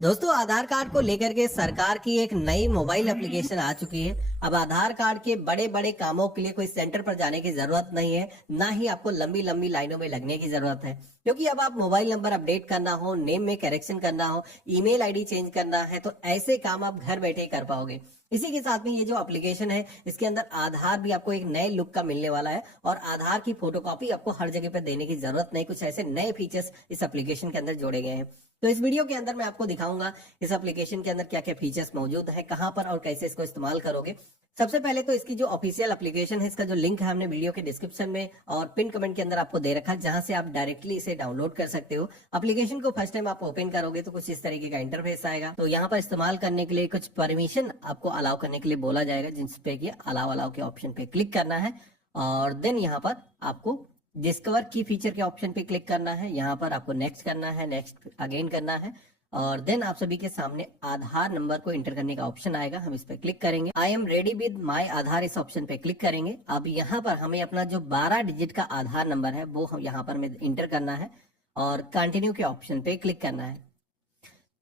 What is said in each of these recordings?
दोस्तों, आधार कार्ड को लेकर के सरकार की एक नई मोबाइल एप्लीकेशन आ चुकी है। अब आधार कार्ड के बड़े बड़े कामों के लिए कोई सेंटर पर जाने की जरूरत नहीं है, ना ही आपको लंबी लंबी लाइनों में लगने की जरूरत है। क्योंकि अब आप मोबाइल नंबर अपडेट करना हो, नेम में करेक्शन करना हो, ईमेल आईडी चेंज करना है, तो ऐसे काम आप घर बैठे ही कर पाओगे। इसी के साथ में ये जो एप्लीकेशन है, इसके अंदर आधार भी आपको एक नए लुक का मिलने वाला है और आधार की फोटोकॉपी आपको हर जगह पर देने की जरूरत नहीं। कुछ ऐसे नए फीचर्स इस एप्लीकेशन के अंदर जोड़े गए हैं। तो इस वीडियो के अंदर मैं आपको दिखाऊंगा इस एप्लीकेशन के अंदर क्या क्या फीचर्स मौजूद है, कहां पर और कैसे इसको इस्तेमाल करोगे। सबसे पहले तो इसकी जो ऑफिशियल एप्लीकेशन है, इसका जो लिंक है हमने वीडियो के डिस्क्रिप्शन में और पिन कमेंट के अंदर आपको दे रखा है, जहां से आप डायरेक्टली इसे डाउनलोड कर सकते हो। एप्लीकेशन को फर्स्ट टाइम आप ओपन करोगे तो कुछ इस तरीके का इंटरफेस आएगा। तो यहाँ पर इस्तेमाल करने के लिए कुछ परमिशन आपको अलाउ करने के लिए बोला जाएगा, जिसपे कि अलाउ अलाउ के ऑप्शन पे क्लिक करना है और देन यहाँ पर आपको डिस्कवर की फीचर के ऑप्शन पे क्लिक करना है। यहाँ पर आपको नेक्स्ट करना है, नेक्स्ट अगेन करना है और देन आप सभी के सामने आधार नंबर को इंटर करने का ऑप्शन आएगा। हम इस पे क्लिक करेंगे। I am ready with my Aadhaar, इस ऑप्शन पे क्लिक करेंगे। अब यहाँ पर हमें अपना जो 12 डिजिट का आधार नंबर है वो हम यहाँ पर हमें इंटर करना है और कंटिन्यू के ऑप्शन पे क्लिक करना है।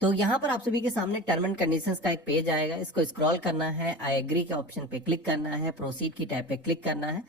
तो यहाँ पर आप सभी के सामने टर्म एंड कंडीशंस का एक पेज आएगा, इसको स्क्रॉल करना है, आई एग्री के ऑप्शन पे क्लिक करना है, प्रोसीड की टैब पे क्लिक करना है।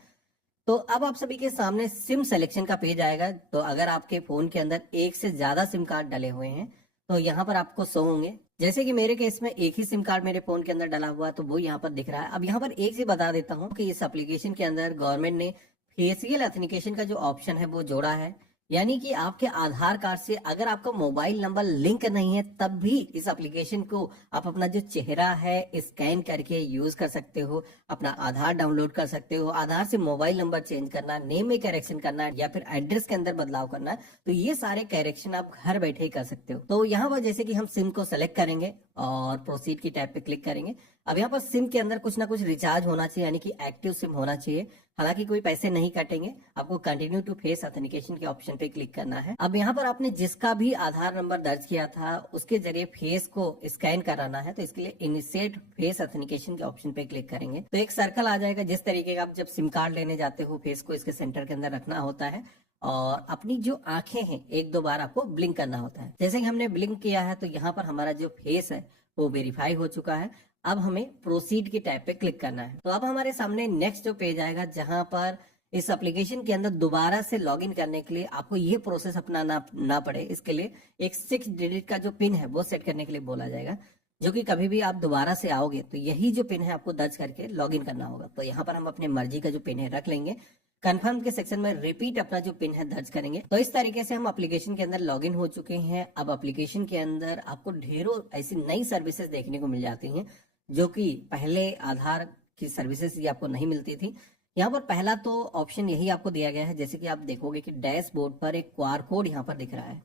तो अब आप सभी के सामने सिम सिलेक्शन का पेज आएगा। तो अगर आपके फोन के अंदर एक से ज्यादा सिम कार्ड डले हुए हैं तो यहाँ पर आपको शो होंगे। जैसे कि मेरे केस में एक ही सिम कार्ड मेरे फोन के अंदर डला हुआ है, तो वो यहाँ पर दिख रहा है। अब यहाँ पर एक चीज बता देता हूँ कि इस एप्लीकेशन के अंदर गवर्नमेंट ने फेशियल एथेंटिकेशन का जो ऑप्शन है वो जोड़ा है। यानी कि आपके आधार कार्ड से अगर आपका मोबाइल नंबर लिंक नहीं है, तब भी इस एप्लीकेशन को आप अपना जो चेहरा है स्कैन करके यूज कर सकते हो, अपना आधार डाउनलोड कर सकते हो। आधार से मोबाइल नंबर चेंज करना, नेम में करेक्शन करना या फिर एड्रेस के अंदर बदलाव करना, तो ये सारे करेक्शन आप घर बैठे ही कर सकते हो। तो यहाँ पर जैसे कि हम सिम को सेलेक्ट करेंगे और प्रोसीड की टैब पे क्लिक करेंगे। अब यहाँ पर सिम के अंदर कुछ ना कुछ रिचार्ज होना चाहिए, यानी कि एक्टिव सिम होना चाहिए। हालांकि कोई पैसे नहीं कटेंगे। आपको कंटिन्यू टू फेस ऑथेंटिकेशन के ऑप्शन पे क्लिक करना है। अब यहाँ पर आपने जिसका भी आधार नंबर दर्ज किया था उसके जरिए फेस को स्कैन कराना है, तो इसके लिए इनिशिएट फेस ऑथेंटिकेशन के ऑप्शन पे क्लिक करेंगे। तो एक सर्कल आ जाएगा, जिस तरीके का आप जब सिम कार्ड लेने जाते हो, फेस को इसके सेंटर के अंदर रखना होता है और अपनी जो आंखें हैं एक दो बार आपको ब्लिंक करना होता है। जैसे कि हमने ब्लिंक किया है तो यहाँ पर हमारा जो फेस है वो वेरीफाई हो चुका है। अब हमें प्रोसीड की टैब पे क्लिक करना है। तो अब हमारे सामने नेक्स्ट जो पेज आएगा, जहां पर इस एप्लीकेशन के अंदर दोबारा से लॉगिन करने के लिए आपको ये प्रोसेस अपनाना ना पड़े, इसके लिए एक 6 डिजिट का जो पिन है वो सेट करने के लिए बोला जाएगा, जो कि कभी भी आप दोबारा से आओगे तो यही जो पिन है आपको दर्ज करके लॉगिन करना होगा। तो यहाँ पर हम अपने मर्जी का जो पिन है रख लेंगे। कंफर्म के सेक्शन में रिपीट अपना जो पिन है दर्ज करेंगे। तो इस तरीके से हम एप्लीकेशन के अंदर लॉगिन हो चुके हैं। अब एप्लीकेशन के अंदर आपको ढेरों ऐसी नई सर्विसेज देखने को मिल जाती हैं, जो कि पहले आधार की सर्विसेज ये आपको नहीं मिलती थी। यहाँ पर पहला तो ऑप्शन यही आपको दिया गया है, जैसे कि आप देखोगे कि डैशबोर्ड पर एक क्यूआर कोड यहाँ पर दिख रहा है।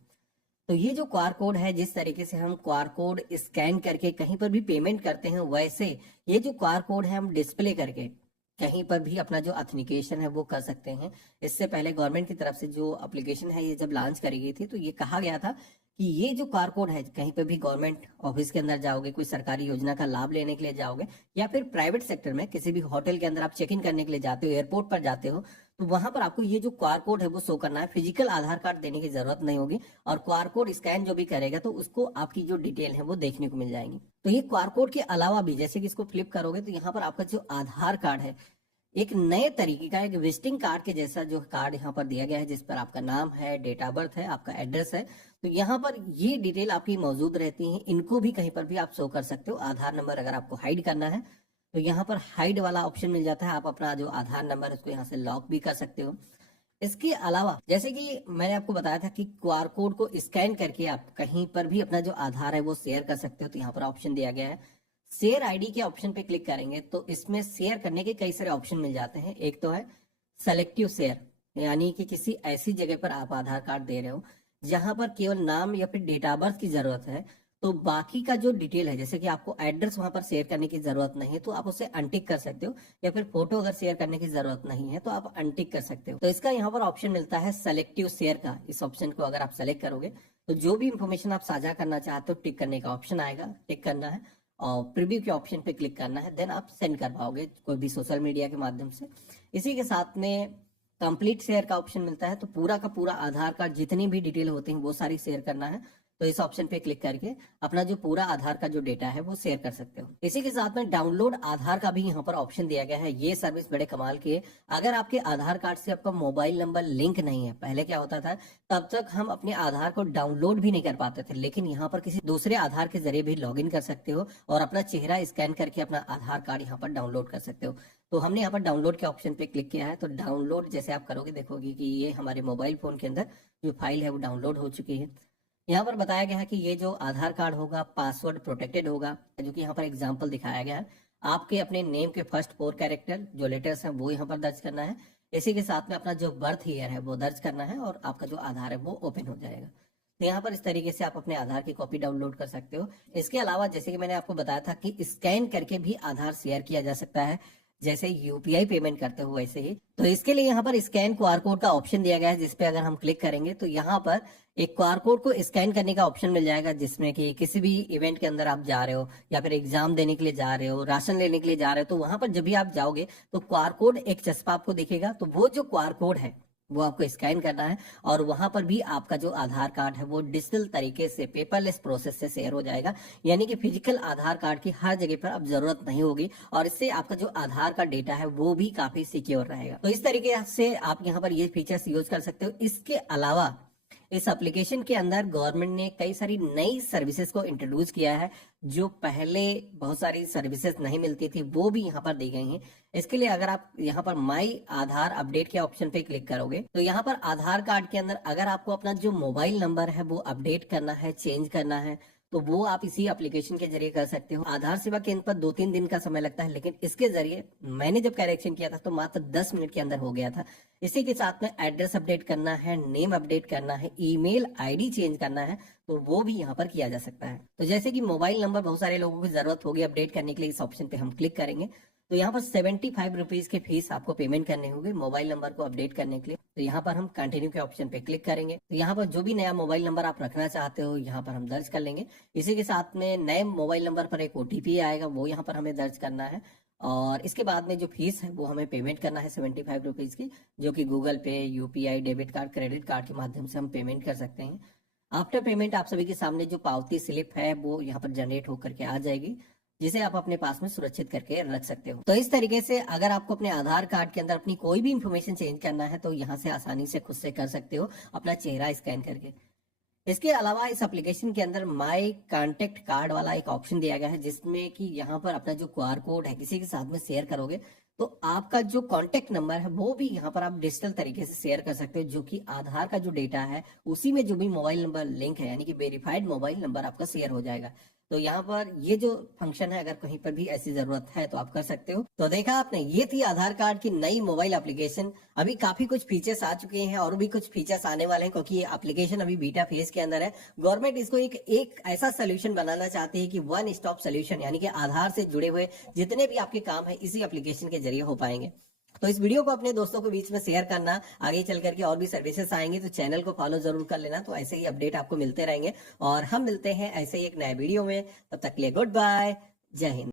तो ये जो क्यूआर कोड है, जिस तरीके से हम क्यूआर कोड स्कैन करके कहीं पर भी पेमेंट करते हैं, वैसे ये जो क्यूआर कोड है हम डिस्प्ले करके कहीं पर भी अपना जो ऑथेंटिकेशन है वो कर सकते हैं। इससे पहले गवर्नमेंट की तरफ से जो एप्लीकेशन है ये जब लॉन्च करी गई थी तो ये कहा गया था कि ये जो क्यूआर कोड है, कहीं पे भी गवर्नमेंट ऑफिस के अंदर जाओगे, कोई सरकारी योजना का लाभ लेने के लिए जाओगे या फिर प्राइवेट सेक्टर में किसी भी होटल के अंदर आप चेक इन करने के लिए जाते हो, एयरपोर्ट पर जाते हो, तो वहां पर आपको ये जो क्यूआर कोड है वो शो करना है। फिजिकल आधार कार्ड देने की जरूरत नहीं होगी और क्यूआर कोड स्कैन जो भी करेगा तो उसको आपकी जो डिटेल है वो देखने को मिल जाएंगी। तो ये क्यूआर कोड के अलावा भी जैसे कि इसको फ्लिप करोगे तो यहाँ पर आपका जो आधार कार्ड है एक नए तरीके का, एक विजिटिंग कार्ड के जैसा जो कार्ड यहाँ पर दिया गया है, जिस पर आपका नाम है, डेट ऑफ बर्थ है, आपका एड्रेस है, तो यहाँ पर ये डिटेल आपकी मौजूद रहती है। इनको भी कहीं पर भी आप शो कर सकते हो। आधार नंबर अगर आपको हाइड करना है तो यहाँ पर हाइड वाला ऑप्शन मिल जाता है। आप अपना जो आधार नंबर है उसको यहाँ से लॉक भी कर सकते हो। इसके अलावा जैसे कि मैंने आपको बताया था कि क्यूआर कोड को स्कैन करके आप कहीं पर भी अपना जो आधार है वो शेयर कर सकते हो। तो यहाँ पर ऑप्शन दिया गया है, शेयर आईडी के ऑप्शन पे क्लिक करेंगे तो इसमें शेयर करने के कई सारे ऑप्शन मिल जाते हैं। एक तो है सेलेक्टिव शेयर, यानी कि किसी ऐसी जगह पर आप आधार कार्ड दे रहे हो जहां पर केवल नाम या फिर डेट ऑफ बर्थ की जरूरत है, तो बाकी का जो डिटेल है, जैसे कि आपको एड्रेस वहां पर शेयर करने की जरूरत नहीं है तो आप उसे अनटिक कर सकते हो, या फिर फोटो अगर शेयर करने की जरूरत नहीं है तो आप अनटिक कर सकते हो। तो इसका यहाँ पर ऑप्शन मिलता है सेलेक्टिव शेयर का। इस ऑप्शन को अगर आप सेलेक्ट करोगे तो जो भी इंफॉर्मेशन आप साझा करना चाहते हो टिक करने का ऑप्शन आएगा, टिक करना है और प्रीव्यू के ऑप्शन पे क्लिक करना है, देन आप सेंड कर पाओगे कोई भी सोशल मीडिया के माध्यम से। इसी के साथ में कंप्लीट शेयर का ऑप्शन मिलता है, तो पूरा का पूरा आधार कार्ड जितनी भी डिटेल होती है वो सारी शेयर करना है। तो इस ऑप्शन पे क्लिक करके अपना जो पूरा आधार का जो डेटा है वो शेयर कर सकते हो। इसी के साथ में डाउनलोड आधार का भी यहाँ पर ऑप्शन दिया गया है। ये सर्विस बड़े कमाल की है। अगर आपके आधार कार्ड से आपका मोबाइल नंबर लिंक नहीं है, पहले क्या होता था, तब तक हम अपने आधार को डाउनलोड भी नहीं कर पाते थे, लेकिन यहाँ पर किसी दूसरे आधार के जरिए भी लॉगिन कर सकते हो और अपना चेहरा स्कैन करके अपना आधार कार्ड यहाँ पर डाउनलोड कर सकते हो। तो हमने यहाँ पर डाउनलोड के ऑप्शन पे क्लिक किया है। तो डाउनलोड जैसे आप करोगे देखोगे कि ये हमारे मोबाइल फोन के अंदर जो फाइल है वो डाउनलोड हो चुकी है। यहाँ पर बताया गया है कि ये जो आधार कार्ड होगा पासवर्ड प्रोटेक्टेड होगा, जो कि यहाँ पर एग्जांपल दिखाया गया है। आपके अपने नेम के फर्स्ट 4 कैरेक्टर जो लेटर्स हैं वो यहाँ पर दर्ज करना है। इसी के साथ में अपना जो बर्थ ईयर है वो दर्ज करना है और आपका जो आधार है वो ओपन हो जाएगा। तो यहाँ पर इस तरीके से आप अपने आधार की कॉपी डाउनलोड कर सकते हो। इसके अलावा जैसे कि मैंने आपको बताया था कि स्कैन करके भी आधार शेयर किया जा सकता है, जैसे यूपीआई पेमेंट करते हो वैसे ही। तो इसके लिए यहाँ पर स्कैन क्यूआर कोड का ऑप्शन दिया गया है, जिसपे अगर हम क्लिक करेंगे तो यहाँ पर एक क्यूआर कोड को स्कैन करने का ऑप्शन मिल जाएगा, जिसमें कि किसी भी इवेंट के अंदर आप जा रहे हो या फिर एग्जाम देने के लिए जा रहे हो, राशन लेने के लिए जा रहे हो, तो वहां पर जब भी आप जाओगे तो क्यूआर कोड एक चस्पा आपको दिखेगा। तो वो जो क्यूआर कोड है वो आपको स्कैन करना है और वहां पर भी आपका जो आधार कार्ड है वो डिजिटल तरीके से पेपरलेस प्रोसेस से शेयर हो जाएगा। यानी कि फिजिकल आधार कार्ड की हर जगह पर अब जरूरत नहीं होगी और इससे आपका जो आधार का डेटा है वो भी काफी सिक्योर रहेगा। तो इस तरीके से आप यहाँ पर ये फीचर्स यूज कर सकते हो। इसके अलावा इस एप्लीकेशन के अंदर गवर्नमेंट ने कई सारी नई सर्विसेज को इंट्रोड्यूस किया है, जो पहले बहुत सारी सर्विसेज नहीं मिलती थी, वो भी यहाँ पर दी गई हैं। इसके लिए अगर आप यहाँ पर माई आधार अपडेट के ऑप्शन पे क्लिक करोगे तो यहाँ पर आधार कार्ड के अंदर अगर आपको अपना जो मोबाइल नंबर है वो अपडेट करना है, चेंज करना है, तो वो आप इसी एप्लीकेशन के जरिए कर सकते हो। आधार सेवा केंद्र पर 2-3 दिन का समय लगता है, लेकिन इसके जरिए मैंने जब करेक्शन किया था तो मात्र 10 मिनट के अंदर हो गया था। इसी के साथ में एड्रेस अपडेट करना है, नेम अपडेट करना है, ईमेल आईडी चेंज करना है, तो वो भी यहाँ पर किया जा सकता है। तो जैसे कि मोबाइल नंबर बहुत सारे लोगों को जरूरत होगी अपडेट करने के लिए, इस ऑप्शन पे हम क्लिक करेंगे तो यहाँ पर 75 रुपीज की फीस आपको पेमेंट करनी होगी मोबाइल नंबर को अपडेट करने के लिए। तो यहाँ पर हम कंटिन्यू के ऑप्शन पे क्लिक करेंगे। तो यहाँ पर जो भी नया मोबाइल नंबर आप रखना चाहते हो यहाँ पर हम दर्ज कर लेंगे। इसी के साथ में नए मोबाइल नंबर पर एक ओटीपी आएगा, वो यहाँ पर हमें दर्ज करना है और इसके बाद में जो फीस है वो हमें पेमेंट करना है 75 रुपीज की, जो कि गूगल पे, UPI, debit card, credit card के माध्यम से हम पेमेंट कर सकते हैं। आफ्टर पेमेंट आप सभी के सामने जो पावती स्लिप है वो यहाँ पर जनरेट होकर के आ जाएगी, जिसे आप अपने पास में सुरक्षित करके रख सकते हो। तो इस तरीके से अगर आपको अपने आधार कार्ड के अंदर अपनी कोई भी इंफॉर्मेशन चेंज करना है तो यहाँ से आसानी से खुद से कर सकते हो अपना चेहरा स्कैन करके। इसके अलावा इस एप्लीकेशन के अंदर माय कांटेक्ट कार्ड वाला एक ऑप्शन दिया गया है, जिसमें कि यहाँ पर अपना जो क्यूआर कोड है किसी के साथ में शेयर करोगे तो आपका जो कांटेक्ट नंबर है वो भी यहाँ पर आप डिजिटल तरीके से शेयर कर सकते हो, जो कि आधार का जो डेटा है उसी में जो भी मोबाइल नंबर लिंक है यानी कि वेरीफाइड मोबाइल नंबर आपका शेयर हो जाएगा। तो यहाँ पर ये जो फंक्शन है अगर कहीं पर भी ऐसी जरूरत है तो आप कर सकते हो। तो देखा आपने, ये थी आधार कार्ड की नई मोबाइल एप्लीकेशन। अभी काफी कुछ फीचर्स आ चुके हैं और भी कुछ फीचर्स आने वाले हैं, क्योंकि ये एप्लीकेशन अभी बीटा फेज के अंदर है। गवर्नमेंट इसको एक ऐसा सोल्यूशन बनाना चाहती है कि वन स्टॉप सोल्यूशन, यानी कि आधार से जुड़े हुए जितने भी आपके काम है इसी एप्लीकेशन के जरिए हो पाएंगे। तो इस वीडियो को अपने दोस्तों के बीच में शेयर करना। आगे चल करके और भी सर्विसेज आएंगे तो चैनल को फॉलो जरूर कर लेना, तो ऐसे ही अपडेट आपको मिलते रहेंगे और हम मिलते हैं ऐसे ही एक नए वीडियो में। तब तक के लिए गुड बाय, जय हिंद।